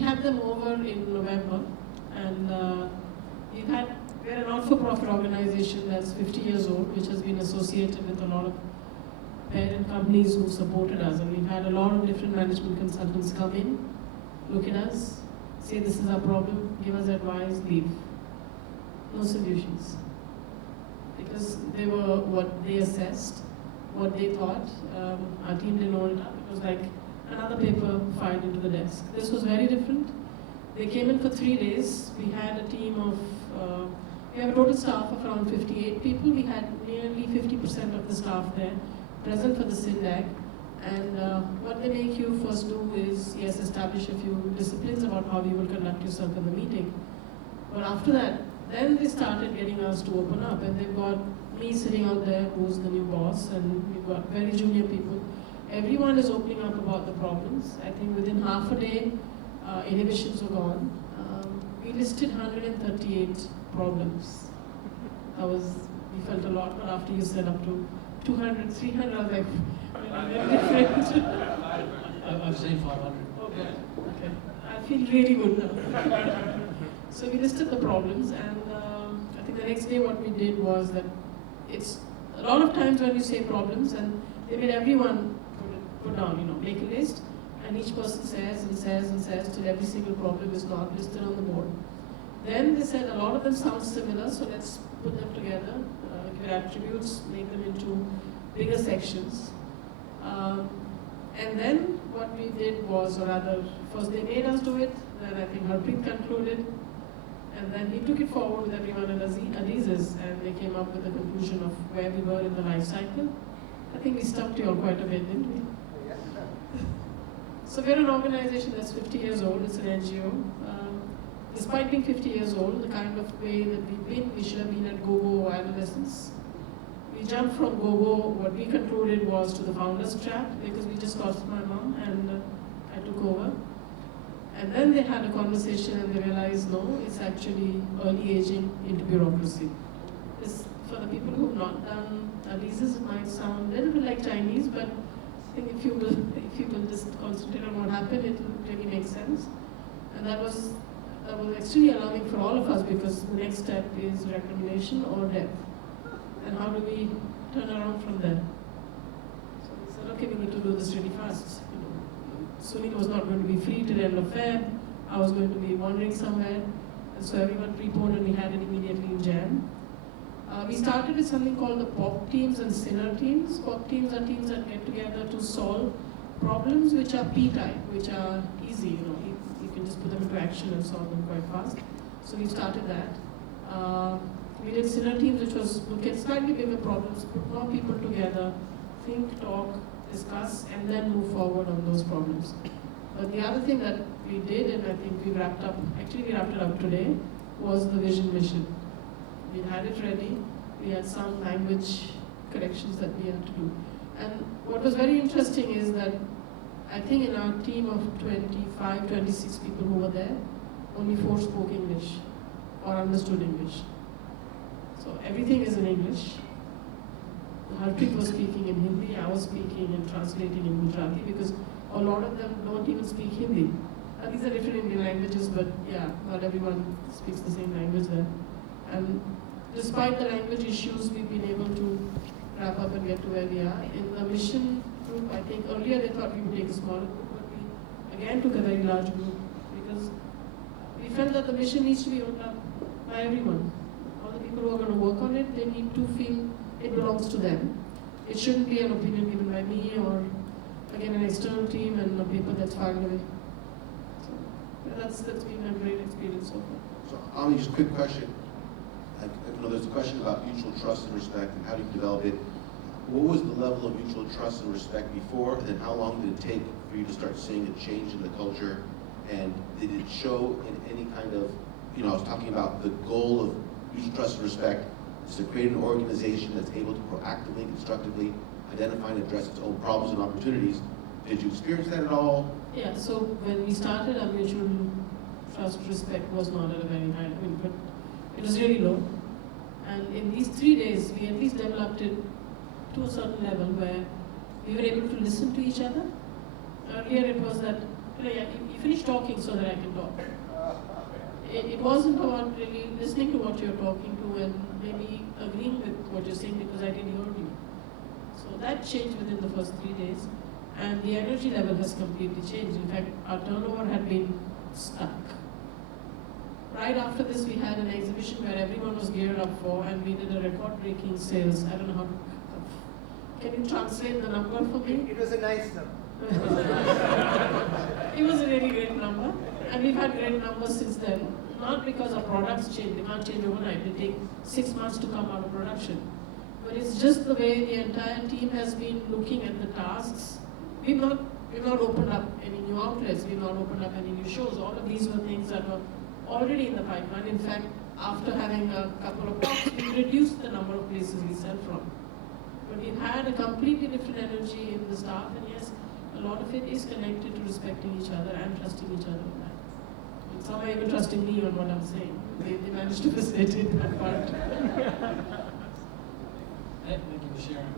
had them over in November, and we're a not-for-profit organization that's 50 years old, which has been associated with a lot of parent companies who supported us, and we've had a lot of different management consultants come in, look at us, say this is our problem, give us advice, leave. No solutions. Because they were what they assessed, what they thought. Our team didn't hold it up. It was like another paper filed into the desk. This was very different. They came in for 3 days. We had a team of, we have a total staff of around 58 people. We had nearly 50% of the staff there present for the SINDAG. And what they make you first do is, yes, establish a few disciplines about how you will conduct yourself in the meeting. But after that, then they started getting us to open up, and they've got me sitting out there who's the new boss, and we've got very junior people. Everyone is opening up about the problems. I think within half a day, inhibitions were gone. We listed 138 problems. We felt a lot, but after you said up to 200, 300, I was like, very different. I've seen 500. Okay. Okay. I feel really good now. So we listed the problems, and I think the next day what we did was that it's a lot of times when you say problems, and they made everyone put down, make a list, and each person says and says and says till every single problem is not listed on the board. Then they said a lot of them sound similar, so let's put them together, give attributes, make them into bigger sections. And then what we did was, or rather, first they made us do it, then I think Harpreet concluded, and then he took it forward with everyone at Adizes, and they came up with the conclusion of where we were in the life cycle. I think we stumped you all quite a bit, didn't we? Yes. So we're an organization that's 50 years old, it's an NGO. Despite being 50 years old, the kind of way that we've been, we should have been at Go-Go adolescence. We jumped from Go-Go, what we concluded was to the founder's trap, because we just lost my mom, and I took over. And then they had a conversation and they realized, no, it's actually early aging into bureaucracy. For the people who have not done Adizes, it might sound a little bit like Chinese, but I think if you will just concentrate on what happened, it will really make sense. And that was extremely alarming for all of us, because the next step is recrimination or death. And how do we turn around from there? So we said, okay, we need to do this really fast. Sunil was not going to be free till end of Feb. I was going to be wandering somewhere. And so everyone preponed, and we had it immediately in Jan. We started with something called the POP teams and SINNER teams. POP teams are teams that get together to solve problems which are P-type, which are easy. You can just put them into action and solve them quite fast. So we started that. We did SINNER teams, which was look at slightly bigger problems, put more people together, think, talk, discuss, and then move forward on those problems. But the other thing that we did, and I think we wrapped it up today, was the vision mission. We had it ready. We had some language corrections that we had to do. And what was very interesting is that I think in our team of 25, 26 people who were there, only 4 spoke English or understood English. So everything is in English. Harpreet was speaking in Hindi, I was speaking and translating in Gujarati, because a lot of them don't even speak Hindi. These are different Indian languages, but yeah, not everyone speaks the same language there. And despite the language issues, we've been able to wrap up and get to where we are. In the mission group, I think earlier they thought we would take a smaller group, but we again took a very large group, because we felt that the mission needs to be opened up by everyone. All the people who are going to work on it, they need to feel it belongs to them. It shouldn't be an opinion given by me or, again, an external team and a paper that's filed away. So that's been a great experience so far. So, Ami, just a quick question. There's a question about mutual trust and respect and how do you develop it. What was the level of mutual trust and respect before, and then how long did it take for you to start seeing a change in the culture? And did it show in any kind of, I was talking about the goal of mutual trust and respect is to create an organization that's able to proactively, constructively identify and address its own problems and opportunities. Did you experience that at all? Yeah, so when we started, our mutual trust respect was not at a very high level, but it was really low. And in these 3 days, we at least developed it to a certain level where we were able to listen to each other. Earlier it was that, if finish talking so that I can talk. It wasn't about really listening to what you're talking to and maybe agreeing with what you're saying because I didn't hear you. So that changed within the first 3 days, and the energy level has completely changed. In fact, our turnover had been stuck. Right after this, we had an exhibition where everyone was geared up for, and we did a record-breaking sales. I don't know how to. Can you translate the number for me? It was a nice number. It was a really great number, and we've had great numbers since then. Not because our products change, they can't change overnight. They take 6 months to come out of production. But it's just the way the entire team has been looking at the tasks. We've not opened up any new outlets. We've not opened up any new shows. All of these were things that were already in the pipeline. In fact, after having a couple of talks, we reduced the number of places we sell from. But we've had a completely different energy in the staff, and yes, a lot of it is connected to respecting each other and trusting each other on that. And some are even trusting me on what I'm saying. They managed to facilitate that part. Thank you for sharing.